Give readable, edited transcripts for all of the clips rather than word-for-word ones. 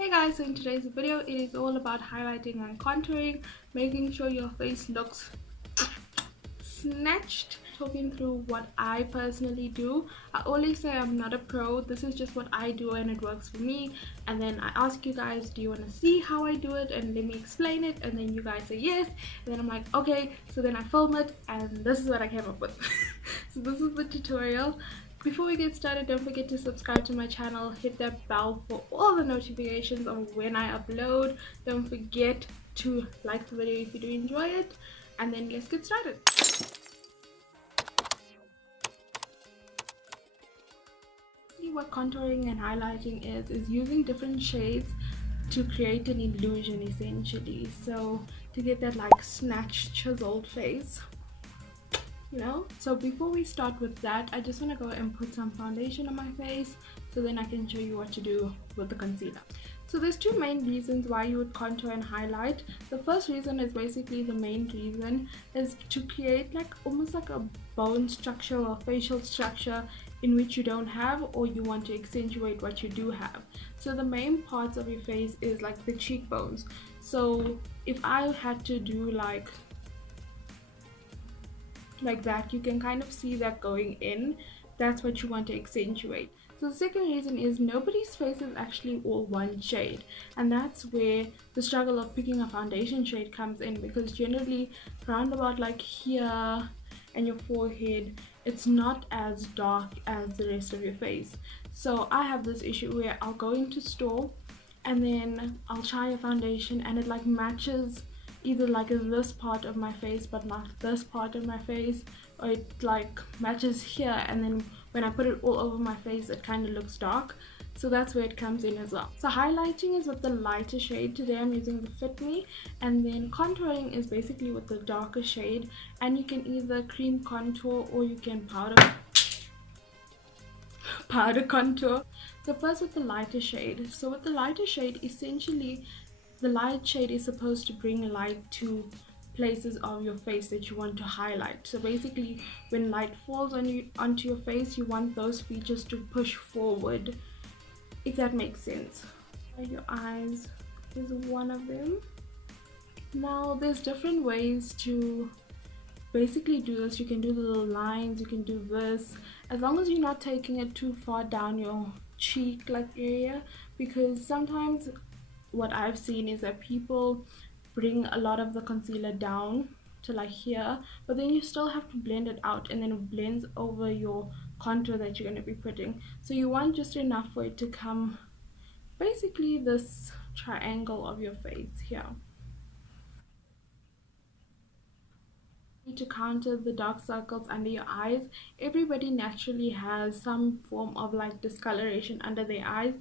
Hey guys, so in today's video it is all about highlighting and contouring, making sure your face looks snatched. Talking through what I personally do. I always say I'm not a pro, this is just what I do and it works for me, and then I ask you guys, do you want to see how I do it, and let me explain it, and then you guys say yes, and then I'm like okay, so then I film it and this is what I came up with. So this is the tutorial. Before we get started, don't forget to subscribe to my channel, hit that bell for all the notifications of when I upload. Don't forget to like the video if you do enjoy it, and then let's get started. What contouring and highlighting is using different shades to create an illusion, essentially, so to get that like snatched, chiseled face, you know. So before we start with that, I just want to go and put some foundation on my face so then I can show you what to do with the concealer. So there's two main reasons why you would contour and highlight. The first reason is basically the main reason is to create like almost like a bone structure or facial structure in which you don't have, or you want to accentuate what you do have. So the main parts of your face is like the cheekbones. So if I had to do like that, you can kind of see that going in. That's what you want to accentuate. So the second reason is nobody's face is actually all one shade, and that's where the struggle of picking a foundation shade comes in, because generally round about like here and your forehead, it's not as dark as the rest of your face. So I have this issue where I'll go into store and then I'll try a foundation and it like matches either like this part of my face but not this part of my face, or it like matches here and then when I put it all over my face it kind of looks dark. So that's where it comes in as well. So highlighting is with the lighter shade. Today I'm using the Fit Me, and then contouring is basically with the darker shade, and you can either cream contour or you can powder contour. So first with the lighter shade. So with the lighter shade, essentially the light shade is supposed to bring light to places of your face that you want to highlight. So basically when light falls on you onto your face, you want those features to push forward, if that makes sense. Your eyes is one of them. Now there's different ways to basically do this. You can do the little lines, you can do this, as long as you're not taking it too far down your cheek like area, because sometimes what I've seen is that people bring a lot of the concealer down to like here, but then you still have to blend it out, and then it blends over your contour that you're going to be putting. So you want just enough for it to come basically this triangle of your face here. To counter the dark circles under your eyes, everybody naturally has some form of like discoloration under their eyes,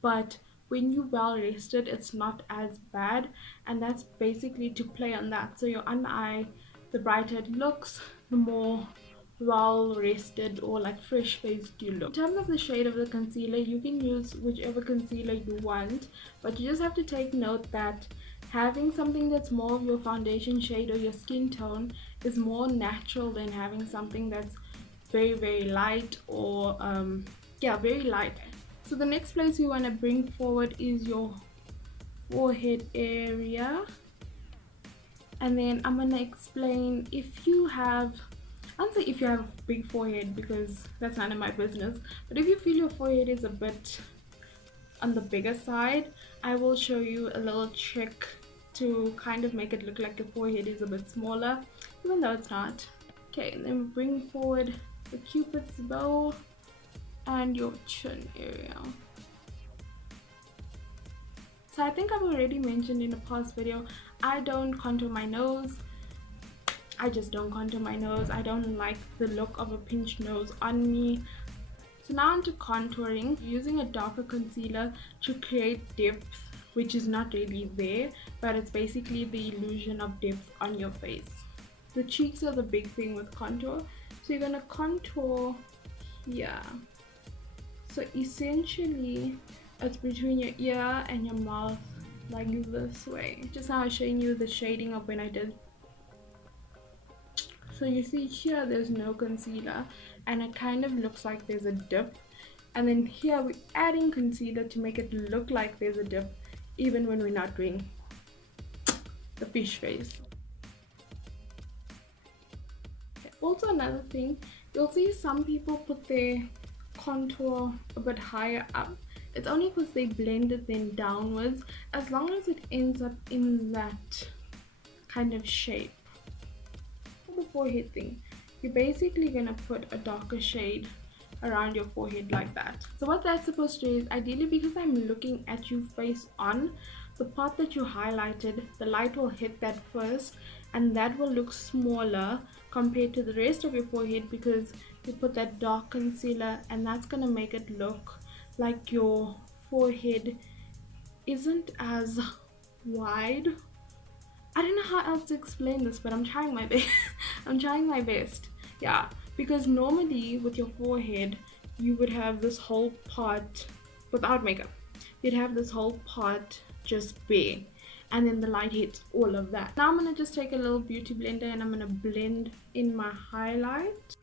but when you well rested it's not as bad, and that's basically to play on that. So your under eye, the brighter it looks, the more well rested or like fresh faced you look. In terms of the shade of the concealer, you can use whichever concealer you want, but you just have to take note that having something that's more of your foundation shade or your skin tone is more natural than having something that's very light, or yeah, very light. So the next place you want to bring forward is your forehead area, and then I'm gonna explain if you have, I don't say if you have a big forehead because that's none of my business, but if you feel your forehead is a bit on the bigger side, I will show you a little trick to kind of make it look like your forehead is a bit smaller, even though it's not. Okay, and then bring forward the cupid's bow and your chin area. So I think I've already mentioned in a past video, I don't contour my nose. I just don't contour my nose. I don't like the look of a pinched nose on me. So now onto contouring, using a darker concealer to create depth, which is not really there, but it's basically the illusion of depth on your face. The cheeks are the big thing with contour, so you're gonna contour here. So essentially it's between your ear and your mouth, like this way. Just now I was showing you the shading of when I did. So you see here there's no concealer and it kind of looks like there's a dip, and then here we're adding concealer to make it look like there's a dip, even when we're not doing the fish face. Also, another thing, you'll see some people put their contour a bit higher up. It's only because they blend it then downwards. As long as it ends up in that kind of shape. For the forehead thing, you're basically gonna put a darker shade around your forehead like that. So what that's supposed to do is, ideally, because I'm looking at you face on, the part that you highlighted, the light will hit that first, and that will look smaller compared to the rest of your forehead because you put that dark concealer, and that's gonna make it look like your forehead isn't as wide. I don't know how else to explain this, but I'm trying my best. I'm trying my best. Yeah, because normally with your forehead, you would have this whole part without makeup. You'd have this whole part just bare, and then the light hits all of that. Now I'm gonna just take a little beauty blender and I'm gonna blend in my highlight.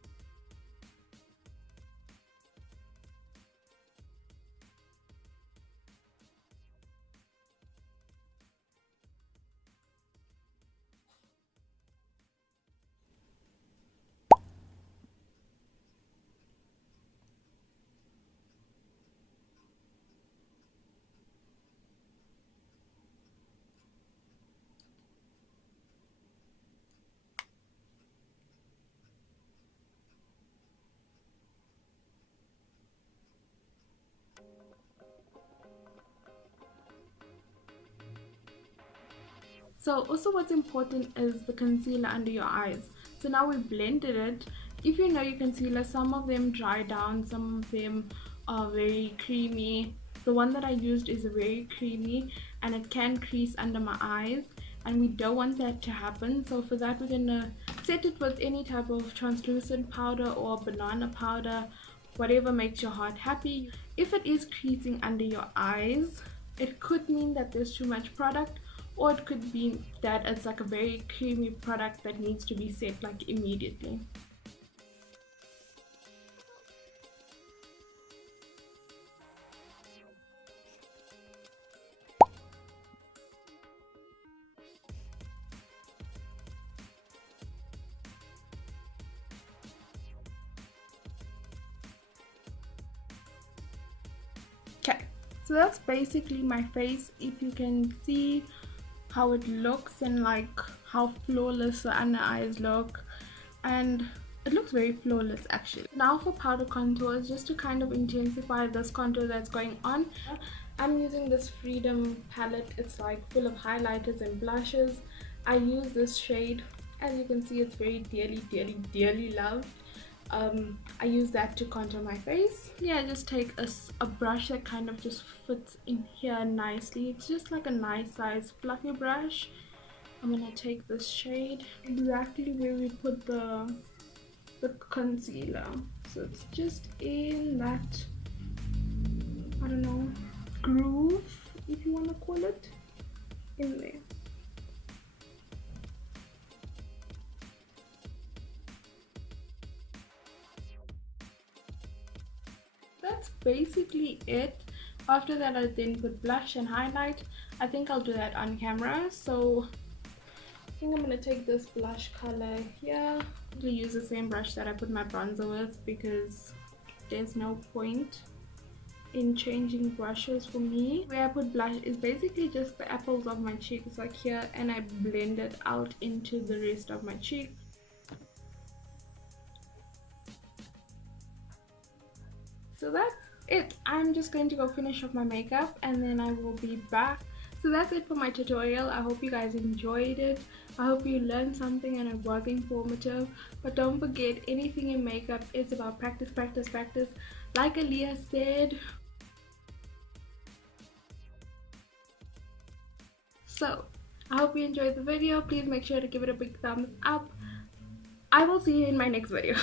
So also what's important is the concealer under your eyes. So now we blended it. If you know your concealer, some of them dry down, some of them are very creamy. The one that I used is very creamy and it can crease under my eyes, and we don't want that to happen. So for that, we're gonna set it with any type of translucent powder or banana powder, whatever makes your heart happy. If it is creasing under your eyes, it could mean that there's too much product, or it could be that it's like a very creamy product that needs to be set like immediately. Okay, so that's basically my face. If you can see how it looks and like how flawless the under eyes look, and it looks very flawless actually. Now for powder contours, just to kind of intensify this contour that's going on, I'm using this Freedom palette. It's like full of highlighters and blushes. I use this shade. As you can see, it's very dearly loved. I use that to contour my face. Yeah, I just take a brush that kind of just fits in here nicely. It's just like a nice size fluffy brush. I'm gonna take this shade exactly where we put the concealer. So it's just in that, I don't know, groove, if you want to call it, in there. That's basically it. After that, I then put blush and highlight. I think I'll do that on camera. So I think I'm gonna take this blush color here. I'm gonna use the same brush that I put my bronzer with because there's no point in changing brushes for me. Where I put blush is basically just the apples of my cheeks, like here, and I blend it out into the rest of my cheek. So that's it. I'm just going to go finish off my makeup and then I will be back. So that's it for my tutorial. I hope you guys enjoyed it. I hope you learned something and it was informative. But don't forget, anything in makeup is about practice, practice, practice. Like Aaliyah said. So I hope you enjoyed the video. Please make sure to give it a big thumbs up. I will see you in my next video.